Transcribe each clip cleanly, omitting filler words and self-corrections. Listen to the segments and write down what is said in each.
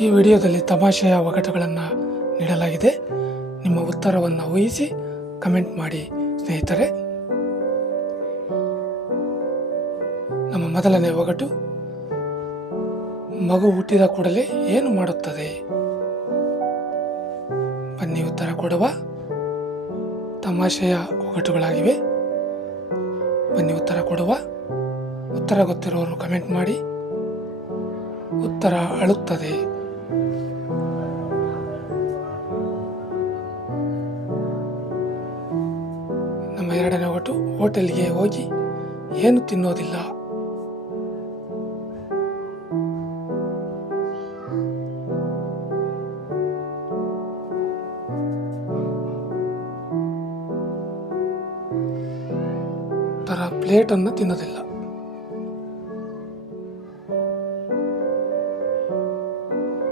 ಈ ವಿಡಿಯೋದಲ್ಲಿ ತಮಾಷೆಯ ಒಗಟುಗಳನ್ನು ನೀಡಲಾಗಿದೆ. ನಿಮ್ಮ ಉತ್ತರವನ್ನು ಊಹಿಸಿ ಕಮೆಂಟ್ ಮಾಡಿ ಸ್ನೇಹಿತರೆ. ನಮ್ಮ ಮೊದಲನೇ ಒಗಟು, ಮಗು ಹುಟ್ಟಿದ ಕೂಡಲೇ ಏನು ಮಾಡುತ್ತದೆ? ಬನ್ನಿ ಉತ್ತರ ಕೊಡುವ. ತಮಾಷೆಯ ಒಗಟುಗಳಾಗಿವೆ. ಬನ್ನಿ ಉತ್ತರ ಕೊಡುವ. ಉತ್ತರ ಗೊತ್ತಿರೋರು ಕಮೆಂಟ್ ಮಾಡಿ. ಉತ್ತರ ಅಳುತ್ತದೆ. ನಮ್ಮ ಎರಡನೇ ಒಗಟು, ಹೋಟೆಲ್ಗೆ ಹೋಗಿ ಏನು ತಿನ್ನೋದಿಲ್ಲ. ಉತ್ತರ ಪ್ಲೇಟನ್ನು ತಿನ್ನೋದಿಲ್ಲ.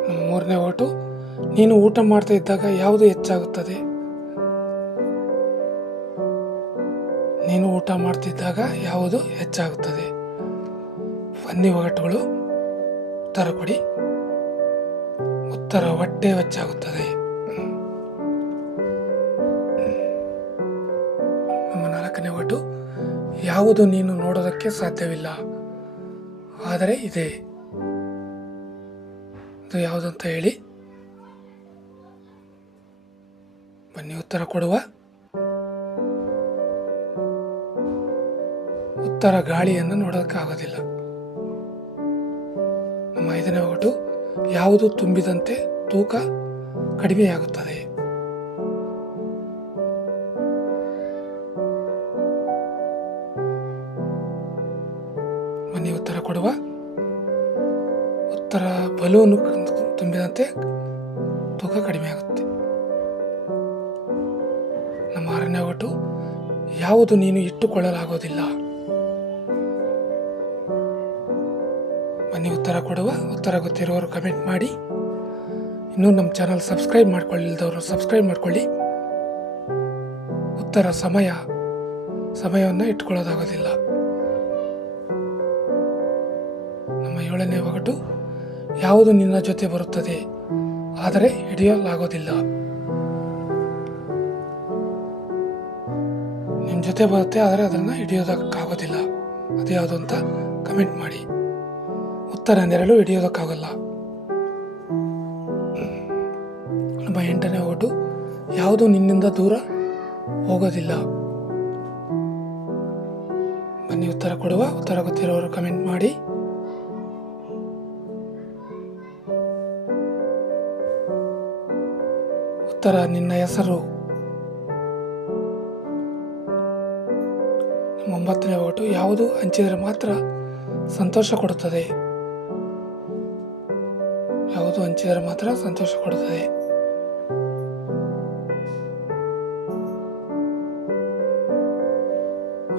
ನಮ್ಮ ಮೂರನೇ ಒಗಟು, ನೀನು ಊಟ ಮಾಡ್ತಾ ಇದ್ದಾಗ ಯಾವುದು ಹೆಚ್ಚಾಗುತ್ತದೆ? ನೀನು ಊಟ ಮಾಡ್ತಿದ್ದಾಗ ಯಾವುದು ಹೆಚ್ಚಾಗುತ್ತದೆ? ಬನ್ನಿ ಒಗಟುಗಳು, ಉತ್ತರ ಕೊಡಿ. ಉತ್ತರ ಹೊಟ್ಟೆ ಹೆಚ್ಚಾಗುತ್ತದೆ. ನಮ್ಮ ನಾಲ್ಕನೇ ಒಗಟು, ಯಾವುದು ನೀನು ನೋಡೋದಕ್ಕೆ ಸಾಧ್ಯವಿಲ್ಲ ಆದರೆ ಇದೆ. ಅದು ಯಾವುದಂತ ಹೇಳಿ. ಬನ್ನಿ ಉತ್ತರ ಕೊಡುವ. ಉತ್ತರ ಗಾಳಿಯನ್ನು ನೋಡೋದಕ್ಕಾಗೋದಿಲ್ಲ. ನಮ್ಮ ಐದನೇ ಒಗಟು, ಯಾವುದು ತುಂಬಿದಂತೆ ತೂಕ ಕಡಿಮೆಯಾಗುತ್ತದೆ? ಬನ್ನಿ ಉತ್ತರ ಕೊಡುವ. ಉತ್ತರ ಬಲೂನು ತುಂಬಿದಂತೆ ತೂಕ ಕಡಿಮೆ ಆಗುತ್ತೆ. ನಮ್ಮ ಆರನೇ ಒಗಟು, ಯಾವುದು ನೀನು ಇಟ್ಟುಕೊಳ್ಳಲಾಗೋದಿಲ್ಲ? ಬನ್ನಿ ಉತ್ತರ ಕೊಡುವ. ಉತ್ತರ ಗೊತ್ತಿರುವವರು ಕಮೆಂಟ್ ಮಾಡಿ. ಇನ್ನೂ ನಮ್ಮ ಚಾನಲ್ ಸಬ್ಸ್ಕ್ರೈಬ್ ಮಾಡ್ಕೊಳ್ಳಿಲ್ಲದವರು ಸಬ್ಸ್ಕ್ರೈಬ್ ಮಾಡ್ಕೊಳ್ಳಿ. ಉತ್ತರ ಸಮಯವನ್ನು ಇಟ್ಕೊಳ್ಳೋದಾಗೋದಿಲ್ಲ. ನಮ್ಮ ಏಳನೇ ಒಗಟು, ಯಾವುದು ನಿನ್ನ ಜೊತೆ ಬರುತ್ತದೆ ಆದರೆ ಹಿಡಿಯಲಾಗೋದಿಲ್ಲ? ನಿಮ್ಮ ಜೊತೆ ಬರುತ್ತೆ ಆದರೆ ಅದನ್ನು ಹಿಡಿಯೋದಕ್ಕಾಗೋದಿಲ್ಲ. ಅದು ಯಾವುದು ಅಂತ ಕಮೆಂಟ್ ಮಾಡಿ. ಉತ್ತರ ನೆರಳು ಹಿಡಿಯೋದಕ್ಕಾಗಲ್ಲ. ನಮ್ಮ ಎಂಟನೇ ಒಗಟು, ಯಾವುದು ನಿನ್ನಿಂದ ದೂರ ಹೋಗೋದಿಲ್ಲ? ಬನ್ನಿ ಉತ್ತರ ಕೊಡುವ. ಉತ್ತರ ಗೊತ್ತಿರೋರು ಕಮೆಂಟ್ ಮಾಡಿ. ಉತ್ತರ ನಿನ್ನ ಹೆಸರು. ನಮ್ಮ ಒಂಬತ್ತನೇ ಒಗಟು, ಯಾವುದು ಹಂಚಿದರೆ ಮಾತ್ರ ಸಂತೋಷ ಕೊಡುತ್ತದೆ? ಯಾವುದು ಹಂಚಿದರೆ ಮಾತ್ರ ಸಂತೋಷ ಕೊಡುತ್ತದೆ?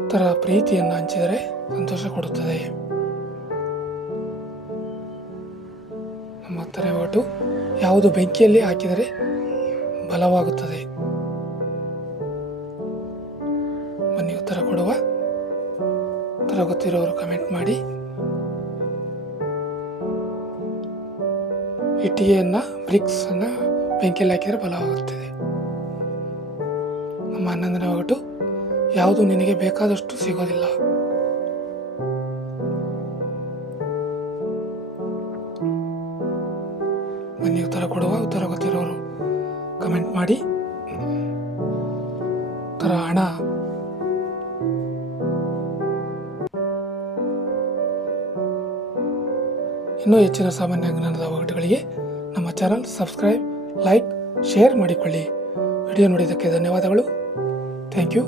ಉತ್ತರ ಪ್ರೀತಿಯನ್ನು ಹಂಚಿದರೆ ಸಂತೋಷ ಕೊಡುತ್ತದೆ. ನಮ್ಮ ಹತ್ತನೇ ಒಗಟು, ಯಾವುದು ಬೆಂಕಿಯಲ್ಲಿ ಹಾಕಿದರೆ ಬಲವಾಗುತ್ತದೆ? ಬನ್ನಿ ಉತ್ತರ ಕೊಡುವ. ಉತ್ತರ ಗೊತ್ತಿರೋರು ಕಮೆಂಟ್ ಮಾಡಿ. ಬ್ರಿಕ್ಸ್ ಅನ್ನ ಬೆಂಕಿಯಲ್ಲಿ ಹಾಕಿದರೆ ಬಲವಾಗುತ್ತದೆ. ನಮ್ಮ 11ನೇ ಒಗಟು, ಯಾವುದು ನಿನಗೆ ಬೇಕಾದಷ್ಟು ಸಿಗೋದಿಲ್ಲ? ಬನ್ನಿ ಉತ್ತರ ಕೊಡುವ. ಉತ್ತರ ಗೊತ್ತಿರೋರು ಕಮೆಂಟ್ ಮಾಡಿ. ಉತ್ತರ ಹಣ. ಇನ್ನೂ ಹೆಚ್ಚಿನ ಸಾಮಾನ್ಯ ಜ್ಞಾನದ ಒಗಟುಗಳಿಗೆ ನಮ್ಮ ಚಾನಲ್ ಸಬ್ಸ್ಕ್ರೈಬ್, ಲೈಕ್, ಶೇರ್ ಮಾಡಿಕೊಳ್ಳಿ. ವಿಡಿಯೋ ನೋಡಿದ್ದಕ್ಕೆ ಧನ್ಯವಾದಗಳು. Thank you.